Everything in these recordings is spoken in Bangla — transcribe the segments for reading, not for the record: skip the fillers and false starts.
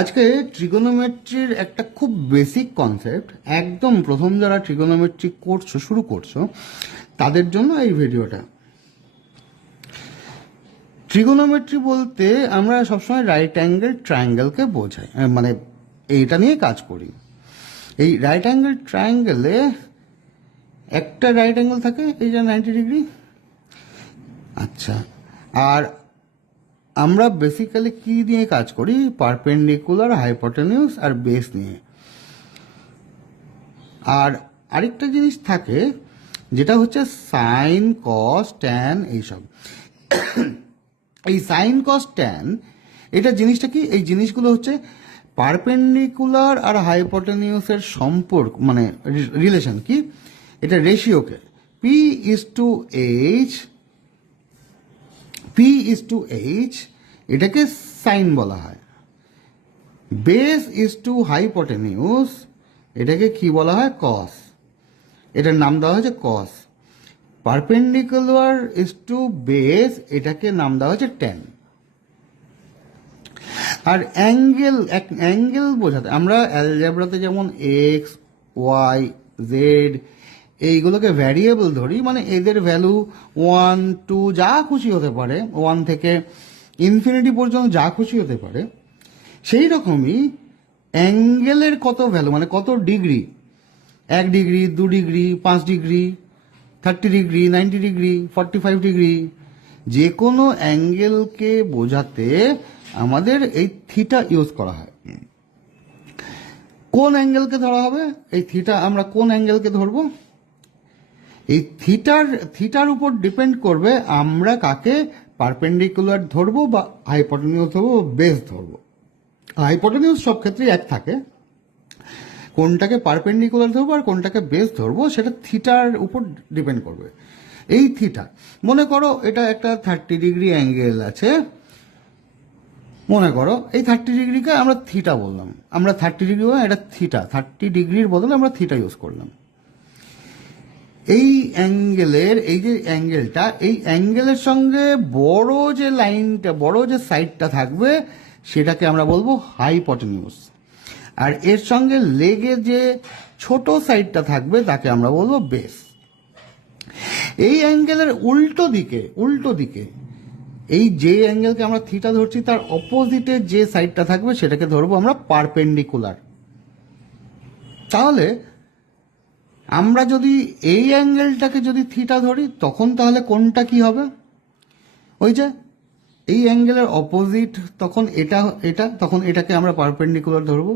আজকে ট্রিগোনোমেট্রির একটা খুব বেসিক কনসেপ্ট, একদম প্রথম যারা ট্রিগোনোমেট্রি শুরু করছো তাদের জন্য এই ভিডিওটা। ট্রিগোনোমেট্রি বলতে আমরা সবসময় রাইট অ্যাঙ্গেল ট্রায়াঙ্গেলকে বোঝাই, মানে এইটা নিয়ে কাজ করি। এই রাইট অ্যাঙ্গেল ট্রায়াঙ্গেলে একটা রাইট অ্যাঙ্গেল থাকে, এই যে 90 ডিগ্রি। আচ্ছা, আর আমরা বেসিক্যালি কি নিয়ে কাজ করি? পারপেন্ডিকুলার, হাইপোটেনিউস আর বেস নিয়ে। আর আরেকটা জিনিস থাকে যেটা হচ্ছে সাইন, কস, ট্যান, এইসব। এই সাইন, কস, ট্যান, এটা জিনিসটা কি? এই জিনিসগুলো হচ্ছে পারপেন্ডিকুলার আর হাইপোটেনিউসের সম্পর্ক, মানে রিলেশন কি, এটা রেশিওকে পি ইজ টু এইচ, এটাকে সাইন বলা হয়। বেস ইজ টু হাইপোটেনিউস, এটাকে কি বলা হয়? কস। এটার নাম দেওয়া হয়েছে কস। পারপেন্ডিকুলার ইজ টু বেস, এটাকে নাম দেওয়া হয়েছে ট্যান। আর অ্যাঙ্গেল বোঝাতে আমরা অ্যালজেব্রাতে যেমন এক্স, ওয়াই, জেড এইগুলোকে ভ্যারিয়েবল ধরি, মানে এদের ভ্যালু 1, 2 যা খুশি হতে পারে, 1 থেকে ইনফিনিটি পর্যন্ত যা খুশি হতে পারে। সেই রকমই অ্যাঙ্গেলের কত ভ্যালু, মানে কত degree, 1 degree, 2 degree, 5 degree, 30 degree, 90 degree, 45 degree, যে কোনো অ্যাঙ্গেলকে বোঝাতে আমাদের এই থিটা ইউজ করা হয়। কোন অ্যাঙ্গেলকে ধরা হবে? এই থিটা, আমরা কোন অ্যাঙ্গেলকে ধরবো? এই থিটার উপর ডিপেন্ড করবে আমরা কাকে পারপেন্ডিকুলার ধরবো বা হাইপোটেনিউস ধরবো, বেস ধরবো। হাইপোটেনিউস সব ক্ষেত্রেই এক থাকে, কোনটাকে পারপেন্ডিকুলার ধরবো আর কোনটাকে বেস ধরবো সেটা থিটার উপর ডিপেন্ড করবে। এই থিটা, মনে করো এটা একটা 30 ডিগ্রি অ্যাঙ্গেল আছে, মনে করো এই 30 ডিগ্রিকে আমরা থিটা বললাম, আমরা 30 ডিগ্রি, এটা থিটা, 30 ডিগ্রির বদলে আমরা থিটা ইউজ করলাম। এই অ্যাঙ্গেলের, এই যে অ্যাঙ্গেলটা, এই অ্যাঙ্গেলের সঙ্গে বড় যে লাইনটা, বড় যে সাইডটা থাকবে সেটাকে আমরা বলবো হাইপোটেনিউস। আর এর সঙ্গে লেগে যে ছোট সাইডটা থাকবে তাকে আমরা বলবো বেস। এই অ্যাঙ্গেলের উল্টো দিকে এই যে অ্যাঙ্গেলকে আমরা থিটা ধরছি তার অপোজিটে যে সাইডটা থাকবে সেটাকে ধরবো আমরা পারপেন্ডিকুলার। তাহলে আমরা যদি এই অ্যাঙ্গেলটাকে যদি থিটা ধরি তখন তাহলে কোনটা কি হবে? ওই যে এই অ্যাঙ্গেলের অপোজিট, তখন এটা তখন এটাকে আমরা পারপেন্ডিকুলার ধরবো।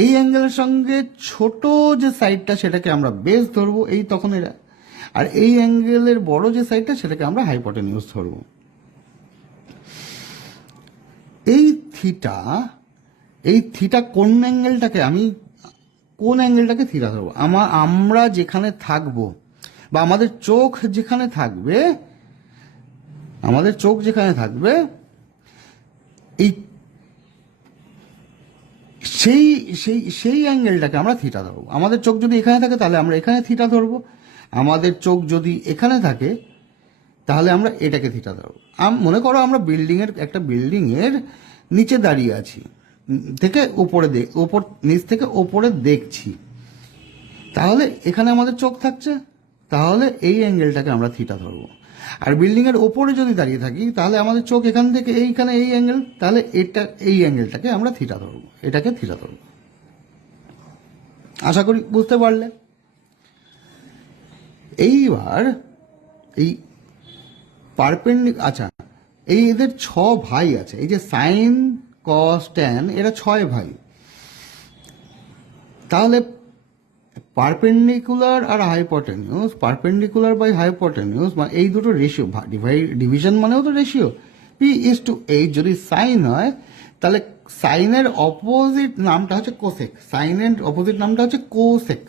এই অ্যাঙ্গেলের সঙ্গে ছোট যে সাইডটা সেটাকে আমরা বেস ধরবো, এই তখন এটা। আর এই অ্যাঙ্গেলের বড় যে সাইডটা সেটাকে আমরা হাইপোটেনিউস ধরবো। এই থিটা কোন অ্যাঙ্গেলটাকে থিটা ধরবো? আমরা যেখানে থাকবো বা আমাদের চোখ যেখানে থাকবে, এই সেই অ্যাঙ্গেলটাকে আমরা থিটা ধরবো। আমাদের চোখ যদি এখানে থাকে তাহলে আমরা এখানে থিটা ধরবো, আমাদের চোখ যদি এখানে থাকে তাহলে আমরা এটাকে থিটা ধরবো। মনে করো আমরা একটা বিল্ডিং এর নিচে দাঁড়িয়ে আছি, থেকে নিচ থেকে ওপরে দেখছি, তাহলে এখানে আমাদের চোখ থাকছে, তাহলে এই অ্যাঙ্গেলটাকে আমরা থিটা ধরবো। আর বিল্ডিং এর ওপরে যদি দাঁড়িয়ে থাকি তাহলে আমাদের চোখ এখান থেকে এইখানে এই অ্যাঙ্গেল, তাহলে এই অ্যাঙ্গেলটাকে আমরা থিটা ধরবো, এটাকে থিটা ধরবো। আশা করি বুঝতে পারলে। এইবার এই আচ্ছা, এই এদের 6 ভাই আছে, এই যে সাইন, কস, ট্যান, এরা 6 ভাই। তাহলে পারপেন্ডিকুলার আর হাইপোটেনিউস, পারপেন্ডিকুলার বাই হাইপোটেনিউস, মানে এই দুটো রেশিও, ডিভিশন মানেও তো ratio. P is to H যদি সাইন হয় তাহলে সাইনের অপোজিট নামটা হচ্ছে কোসেক, সাইনের অপোজিট নামটা হচ্ছে কোসেক,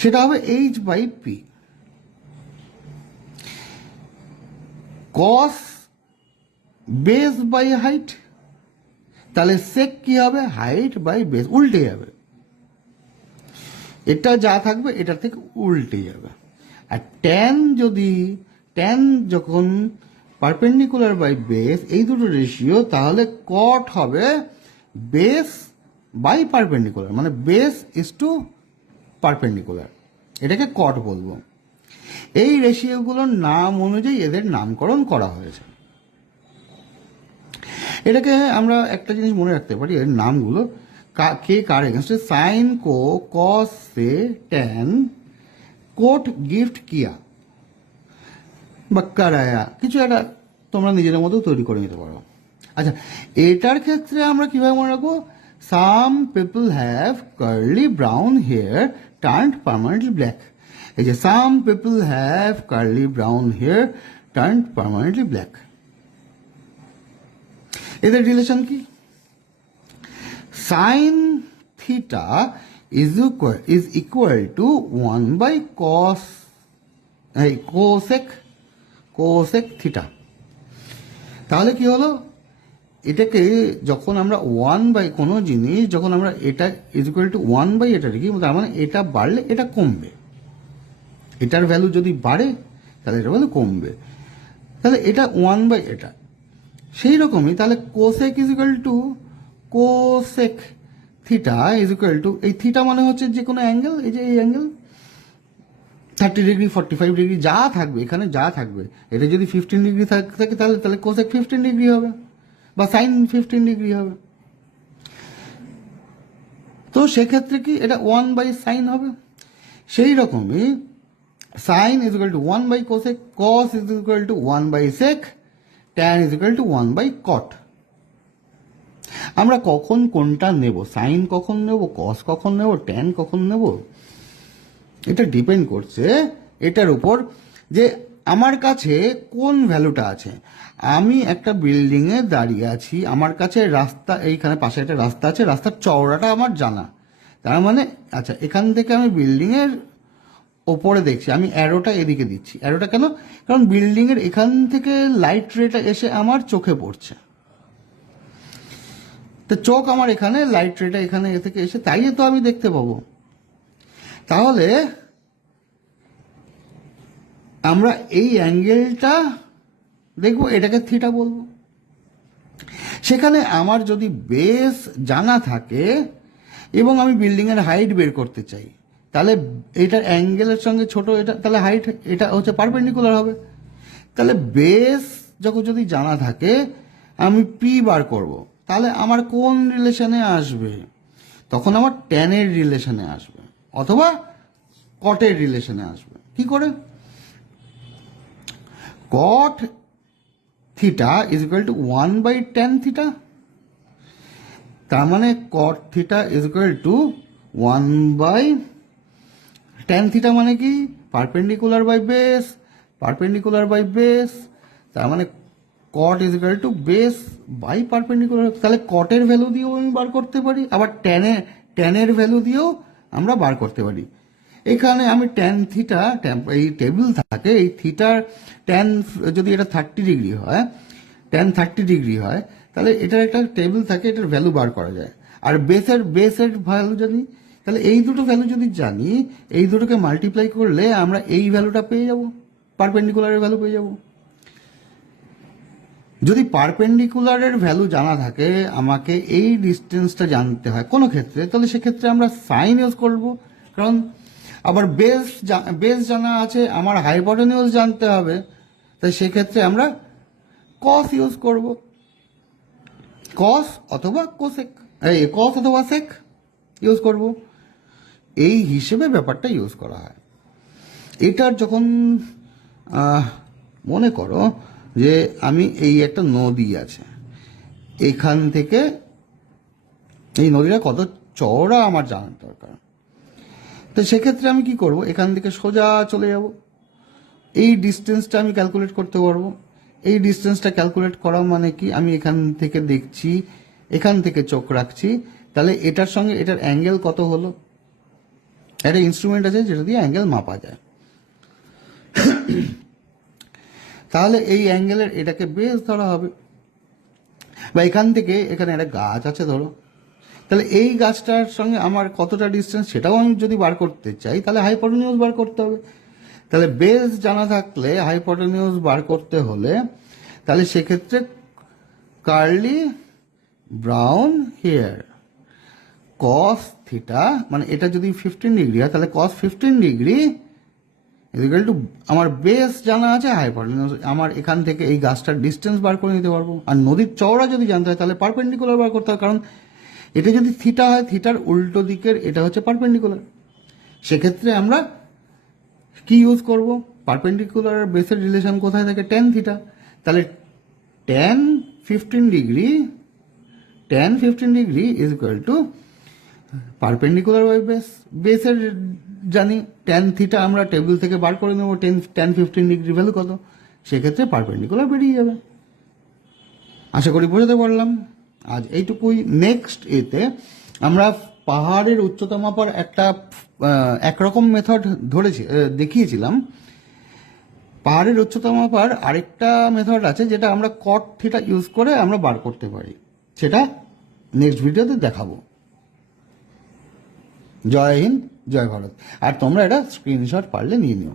সেটা হবে H by P. Cos base by height, তাহলে সেক কি হবে? হাইট বাই বেস, উল্টে যাবে, এটা যা থাকবে এটার থেকে উল্টে যাবে। আর ট্যান যখন পারপেন্ডিকুলার বাই বেস, এই দুটো রেশিও, তাহলে কট হবে বেস বাই পারপেন্ডিকুলার, মানে বেস ইজ টু পারপেন্ডিকুলার, এটাকে কট বলবো। এই রেশিওগুলোর নাম অনুযায়ী এদের নামকরণ করা হয়েছে। এটাকে আমরা একটা জিনিস মনে রাখতে পারি, এর নামগুলো কে কার এগেনস্টে, সাইন কো, কস সে, ট্যান, কোট, গিফট, কিয়া বা কারায়া, কিছু একটা তোমরা নিজেদের মতো তৈরি করে নিতে পারো। আচ্ছা, এটার ক্ষেত্রে আমরা কিভাবে মনে রাখবো, some people have curly brown hair turned permanently black. এই যে some people have curly brown hair turned permanently black, এদের রিলেশন কি, sine theta is equal to 1 by cosec theta. তাহলে কি হলো, এটাকে যখন আমরা 1 by কোনো জিনিস, যখন আমরা এটা ইজ ইকুয়াল টু 1 by এটা লিখি, তার মানে এটা বাড়লে এটা কমবে, এটার ভ্যালু যদি বাড়ে তাহলে এটা ভ্যালু কমবে, তাহলে এটা 1 by এটা। সেই রকমই তাহলে cosec is equal two cosec theta is equal two, এই থিটা মানে হচ্ছে যে কোনো অ্যাঙ্গেল, এই যে এই অ্যাঙ্গেল 30 ডিগ্রি 45 ডিগ্রি যা থাকবে, এখানে যা থাকবে, এটা যদি 15 ডিগ্রি থাকে তাহলে তাহলে কোসেক 15 ডিগ্রি হবে বা সাইন 15 ডিগ্রি হবে। তো সেক্ষেত্রে কি এটা 1 by সাইন হবে। সেই রকমই sine is equal to 1 by cosec, cos is equal to 1 by sec, tan is equal to 1 by cot. আমরা কখন কোনটা নেব, সাইন কখন নেব, কস কখন নেব, ট্যান কখন নেব, এটা ডিপেন্ড করছে এটার উপর যে আমার কাছে কোন ভ্যালুটা আছে। আমি একটা বিল্ডিংয়ে দাঁড়িয়ে আছি, আমার কাছে রাস্তা, এইখানে পাশে একটা রাস্তা আছে, রাস্তার চওড়াটা আমার জানা, তার মানে আচ্ছা এখান থেকে আমি বিল্ডিংয়ের ওপরে দেখছি, আমি অ্যারোটা এদিকে দিচ্ছি। অ্যারোটা কেন, কারণ বিল্ডিংয়ের এখান থেকে লাইট রেটা এসে আমার চোখে পড়ছে, তো চোখ আমার এখানে, লাইট রেটা এখানে এ থেকে এসে, তাই তো আমি দেখতে পাবো। তাহলে আমরা এই অ্যাঙ্গেলটা দেখবো, এটাকে থিটা বলবো। সেখানে আমার যদি বেস জানা থাকে এবং আমি বিল্ডিংয়ের হাইট বের করতে চাই, তাহলে এটার অ্যাঙ্গেলের সঙ্গে ছোট এটা, তাহলে হাইট এটা হচ্ছে পারপেন্ডিকুলার হবে। তাহলে বেস যখন যদি জানা থাকে, আমি পি বার করব, তাহলে আমার কোন রিলেশনে আসবে, তখন আমার ট্যানের রিলেশনে আসবে অথবা কটের রিলেশনে আসবে। কি করে, cot theta is equal to 1 by tan theta, তার মানে cot theta is equal to 1 by tan theta, মানে কি perpendicular by base, perpendicular by base, তার মানে cot is equal to base by perpendicular. তাহলে কটের ভ্যালু দিয়েও আমি বার করতে পারি, আবার ট্যানের ভ্যালু দিয়েও আমরা বার করতে পারি। এখানে আমি ট্যান থিটা, এই টেবিল থাকে, এই থিটার ট্যান যদি এটা 30 ডিগ্রি হয়, ট্যান 30 ডিগ্রি হয়, তাহলে এটার একটা টেবিল থাকে, এটার ভ্যালু বার করা যায়। আর বেসের ভ্যালু জানি, তাহলে এই দুটো ভ্যালু যদি জানি, এই দুটোকে মাল্টিপ্লাই করলে আমরা এই ভ্যালুটা পেয়ে যাব, পারপেন্ডিকুলারের ভ্যালু পেয়ে যাব। যদি পারপেন্ডিকুলারের ভ্যালু জানা থাকে, আমাকে এই ডিস্টেন্সটা জানতে হয় কোনো ক্ষেত্রে, তাহলে সেক্ষেত্রে আমরা সাইন ইউজ করব। কারণ আবার বেস জানা আছে, আমার হাইপোটেনিউজ জানতে হবে, তাই সেক্ষেত্রে আমরা কস ইউজ করব, কস অথবা কোসেক, কস অথবা সেক ইউজ করব। এই হিসেবে ব্যাপারটা ইউজ করা হয়। এটার যখন মনে করো যে আমি এই একটা নদী আছে, এখান থেকে এই নদীটা কত চওড়া আমার জানার দরকার, তো সেক্ষেত্রে আমি কি করব, এখান থেকে সোজা চলে যাব, এই ডিস্টেন্সটা আমি ক্যালকুলেট করতে পারবো। এই ডিস্টেন্সটা ক্যালকুলেট করা মানে কি, আমি এখান থেকে দেখছি, এখান থেকে চোখ রাখছি, তাহলে এটার সঙ্গে এটার অ্যাঙ্গেল কত হলো, একটা ইনস্ট্রুমেন্ট আছে যেটা দিয়ে অ্যাঙ্গেল মাপা যায়। তাহলে এই অ্যাঙ্গেলের এটাকে বেস ধরা হবে, বা এখান থেকে এখানে একটা গাছ আছে ধরো, তাহলে এই গাছটার সঙ্গে আমার কতটা ডিস্টেন্স সেটাও আমি যদি বার করতে চাই, তাহলে হাইপোটেনিউজ বার করতে হবে। তাহলে বেস জানা থাকলে হাইপোটেনিউজ বার করতে হলে, তাহলে সেক্ষেত্রে curly brown here. Cos theta মানে এটা যদি 15 ডিগ্রি হয় তাহলে cos 15 ডিগ্রি ইকুয়াল টু আমার বেস জানা আছে হাইপোটেনিউজ, আমার এখান থেকে এই গাছটার ডিস্টেন্স বার করে নিতে পারবো। আর নদীর চওড়া যদি জানতে হয় তাহলে পারপেন্ডিকুলার বার করতে হয়, কারণ এটা যদি থিটা হয় থিটার উল্টো দিকের এটা হচ্ছে পারপেন্ডিকুলার। সেক্ষেত্রে আমরা কি ইউজ করব? পারপেন্ডিকুলার আর বেসের রিলেশন কোথায় থাকে? tan theta. তাহলে tan 15 degree is equal to perpendicular by base. বেসের জানি tan থিটা আমরা টেবিল থেকে বার করে নেবো, tan 15 ডিগ্রি ভ্যালু কত, সেক্ষেত্রে পারপেন্ডিকুলার বেরিয়ে যাবে। আশা করি বোঝাতে পারলাম। আজ এইটুকুই। নেক্সট এতে আমরা পাহাড়ের উচ্চতা মাপার একটা একরকম মেথড দেখিয়েছিলাম। পাহাড়ের উচ্চতা মাপার আরেকটা মেথড আছে যেটা আমরা কট থিটা ইউজ করে আমরা বার করতে পারি, সেটা নেক্সট ভিডিওতে দেখাবো। জয় হিন্দ, জয় ভারত। আর তোমরা এটা স্ক্রিনশট পারলে নিয়ে নিও।